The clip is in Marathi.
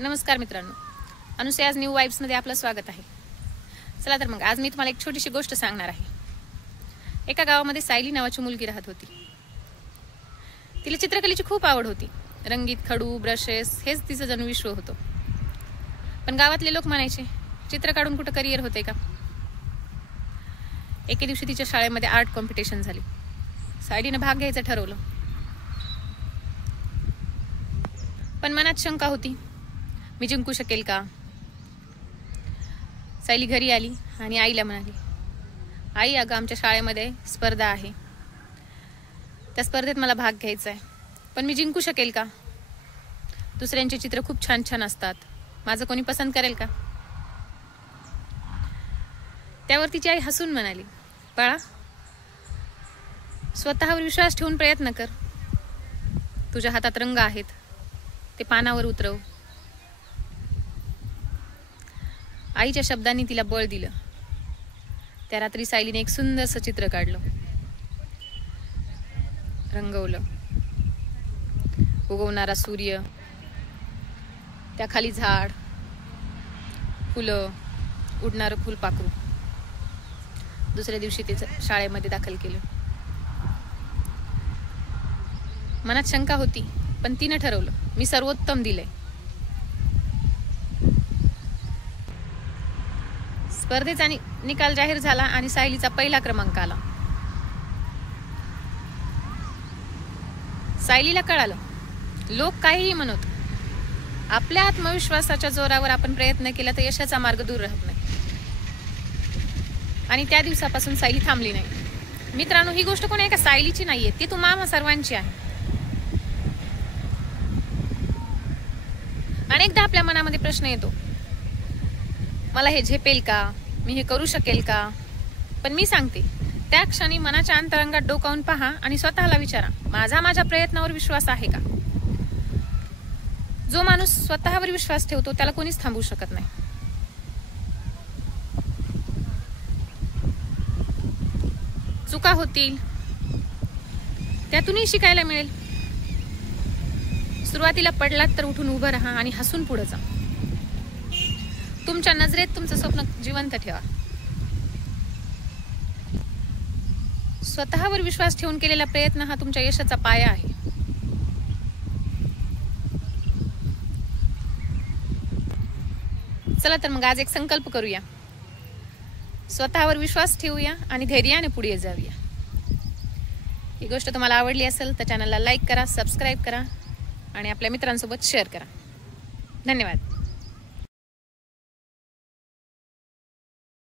नमस्कार मित्रांनो, अनुसयाज न्यू वाइब्समध्ये आपलं स्वागत आहे। चला तर मग आज मी तुम्हाला एक छोटीशी गोष्ट सांगणार आहे। एका गावामध्ये सायली नावाची मुलगी राहत होती। तिला चित्रकलेची खूप आवड होती। रंगीत खडू, ब्रशेस हेच तिचं जणू विश्व होतं। पण गावातले लोक म्हणायचे, चित्र काढून कुठं करिअर होते का? एके दिवशी तिच्या शाळेमध्ये आर्ट कॉम्पिटिशन झाली। सायलीनं भाग घ्यायचं ठरवलं, पण मनात शंका होती, मी जिंकू शकेल का? सायली घरी आली आणि आईला म्हणाली, आई अगं आमच्या शाळेमध्ये स्पर्धा आहे, त्या स्पर्धेत मला भाग घ्यायचा आहे, पण मी जिंकू शकेल का? दुसऱ्यांचे चित्र खूप छान छान असतात, माझं कोणी पसंत करेल का? त्यावर तिची आई हसून म्हणाली, बाळा स्वतःवर विश्वास ठेवून प्रयत्न कर, तुझ्या हातात रंग आहेत, ते पानावर उतरव। आईच्या शब्दांनी तिला बळ दिलं। त्या रात्री सायलीने एक सुंदरसं चित्र काढलं, रंगवलं। उगवणारा सूर्य, त्याखाली झाड, फुलं, उडणारं फुलपाखरू। दुसऱ्या दिवशी तिचं शाळेमध्ये दाखल केलं। मनात शंका होती, पण तिनं ठरवलं, मी सर्वोत्तम दिलंय। स्पर्धेचा निकाल जाहीर झाला आणि सायलीचा पहिला क्रमांक आला। सायलीला कळालं, लोक काहीही म्हणत, आपल्या आत्मविश्वासाच्या जोरावर आपण प्रयत्न केला तर यशाचा मार्ग दूर राहत नाही। आणि त्या दिवसापासून सायली थांबली नाही। मित्रांनो, ही गोष्ट कोणी एका सायलीची नाहीये, ती तुम्हा सर्वांची आहे। अनेकदा आपल्या मनामध्ये प्रश्न येतो, मला हे झेपेल का? मी हे करू शकेल का? पण मी सांगते, त्या क्षणी मनाच्या अंतरंगात डोकावून पहा आणि स्वतःला विचारा, माझ्या प्रयत्नावर विश्वास आहे का? जो माणूस स्वतःवर विश्वास ठेवतो त्याला कोणीच थांबवू शकत नाही। चुका होतील, त्यातूनही शिकायला मिळेल। सुरुवातीला पडलात तर उठून उभं राहा आणि हसून पुढे जा। तुमच्या नजरेत तुमचं स्वप्न जिवंत ठेवा। स्वतःवर विश्वास ठेवून केलेला प्रयत्न हा तुमच्या यशाचा पाया आहे। चला तर मग आज एक संकल्प करूया, स्वतःवर विश्वास ठेवूया आणि धैर्याने पुढे जाऊया। ही गोष्ट तुम्हाला आवडली असेल तर चॅनलला लाईक करा, सबस्क्राईब करा आणि आपल्या मित्रांसोबत शेअर करा। धन्यवाद।